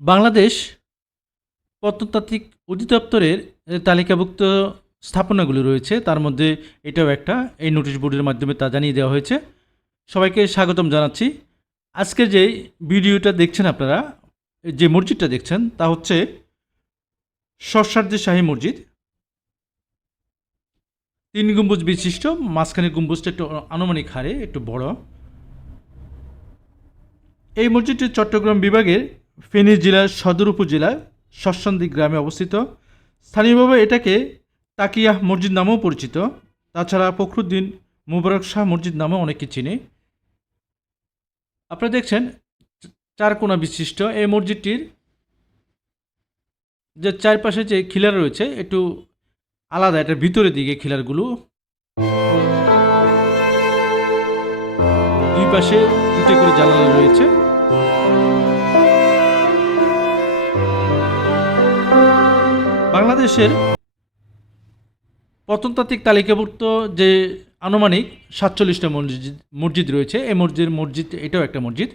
বাংলাদেশ প্রত্নতাত্ত্বিক অধিদপ্তরের তালিকাভুক্ত স্থাপনাগুলো রয়েছে, তার মধ্যে এটাও একটা। এই নোটিশ বোর্ডের মাধ্যমে তা জানিয়ে দেওয়া হয়েছে। সবাইকে স্বাগতম জানাচ্ছি। আজকের যে ভিডিওটা দেখছেন আপনারা, যে মসজিদটা দেখছেন তা হচ্ছে সরসার্জি শাহী মসজিদ। 3 গম্বুজ বিশিষ্ট, মাঝখানে গম্বুজটা একটু আনুমানিক হারে একটু বড়। এই মসজিদটি চট্টগ্রাম বিভাগের ফেনী জেলার সদর উপজেলার সরসান্দি গ্রামে অবস্থিত। স্থানীয়ভাবে এটাকে তাকিয়াহ মসজিদ নামেও পরিচিত। তাছাড়া ফখরুদ্দিন মুবারক শাহ মসজিদ নামেও অনেকে চিনে। আপনারা দেখছেন 4 কোণা বিশিষ্ট এই মসজিদটির যে চারপাশে যে খিলার রয়েছে একটু আলাদা, এটার ভিতরের দিকে খিলারগুলো। দুই পাশে 2টি করে জানালা রয়েছে। বাংলাদেশের প্রত্নতাত্ত্বিক তালিকাভুক্ত যে আনুমানিক 47টা মসজিদ রয়েছে, এই মসজিদ এটাও একটা মসজিদ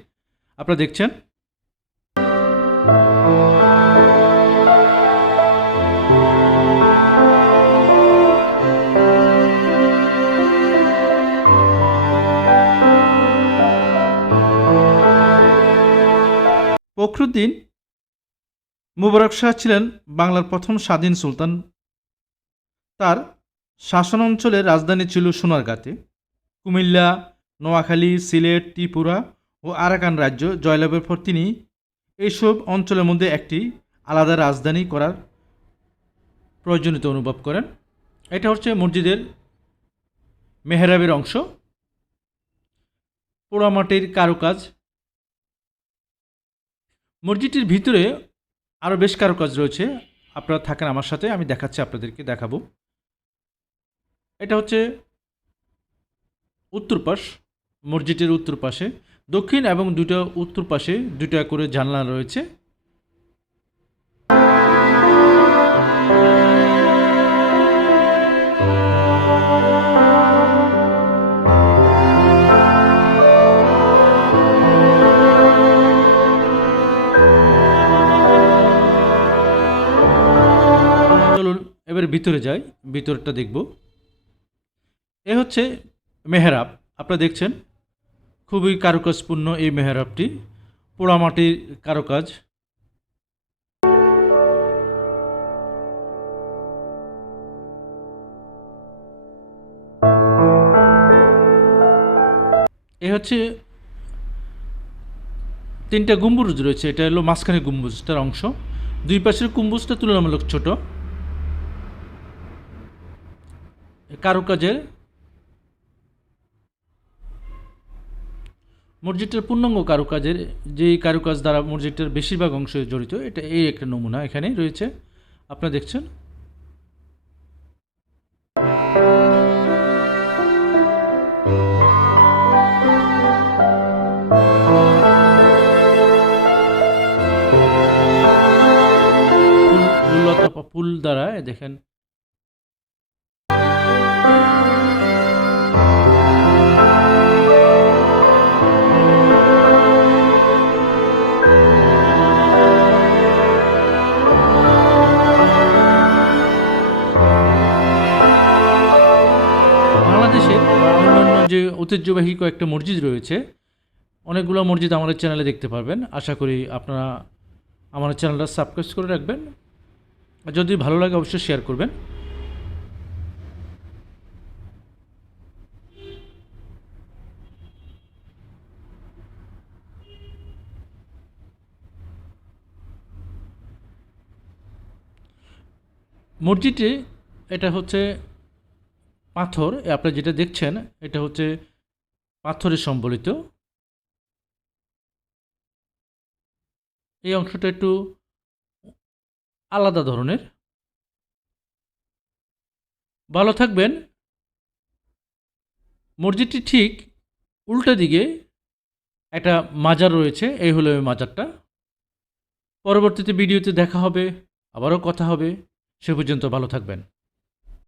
আপনারা দেখছেন। ফখরুদ্দিন মুবারক শাহ ছিলেন বাংলার প্রথম স্বাধীন সুলতান। তার শাসন অঞ্চলের রাজধানী ছিল সোনারগাঁতে। কুমিল্লা, নোয়াখালী, সিলেট, ত্রিপুরা ও আরাকান রাজ্য জয়লাভের পর তিনি এইসব অঞ্চলের মধ্যে একটি আলাদা রাজধানী করার প্রয়োজনীয়তা অনুভব করেন। এটা হচ্ছে মসজিদের মেহরাবের অংশ। পোড়ামাটির কারুকাজ। মসজিদটির ভিতরে আরও বেশ কারুকাজ রয়েছে। আপনারা থাকেন আমার সাথে, আমি দেখাচ্ছি, আপনাদেরকে দেখাবো। এটা হচ্ছে উত্তর পাশ, মসজিদের উত্তর পাশে, দক্ষিণ এবং দুটো উত্তর পাশে 2টা করে জানলা রয়েছে। চলুন এবার ভিতরে যাই, ভিতরটা দেখব। এ হচ্ছে মেহরাব। আপনারা দেখছেন খুবই কারুকাজপূর্ণ এই মেহরাবটি, পোড়ামাটির কারুকাজ। এ হচ্ছে 3টা গম্বুজ রয়েছে, এটা হলো মাঝখানে গম্বুজটার অংশ। 2 পাশের গম্বুজটা তুলনামূলক ছোট। কারুকাজের মসজিদটার পূর্ণাঙ্গ কারুকাজের, যেই কারুকাজ দ্বারা মসজিদটার বেশিরভাগ অংশ জড়িত, এটা এই একটা নমুনা এখানে রয়েছে, আপনারা দেখছেন। ফুল দ্বারা দেখেন বাংলাদেশের অন্যান্য যে ঐতিহ্যবাহী কয়েকটা মসজিদ রয়েছে, অনেকগুলো মসজিদ আমাদের চ্যানেলে দেখতে পারবেন। আশা করি আপনারা আমার চ্যানেলটা সাবস্ক্রাইব করে রাখবেন। আর যদি ভালো লাগে অবশ্যই শেয়ার করবেন। মসজিদে এটা হচ্ছে পাথর, আপনারা যেটা দেখছেন এটা হচ্ছে পাথরের সম্বলিত। এই অংশটা একটু আলাদা ধরনের। ভালো থাকবেন। মসজিদটি ঠিক উল্টা দিকে একটা মাজার রয়েছে, এই হলো ওই মাজারটা। পরবর্তীতে ভিডিওতে দেখা হবে, আবারও কথা হবে। সে পর্যন্ত ভালো থাকবেন।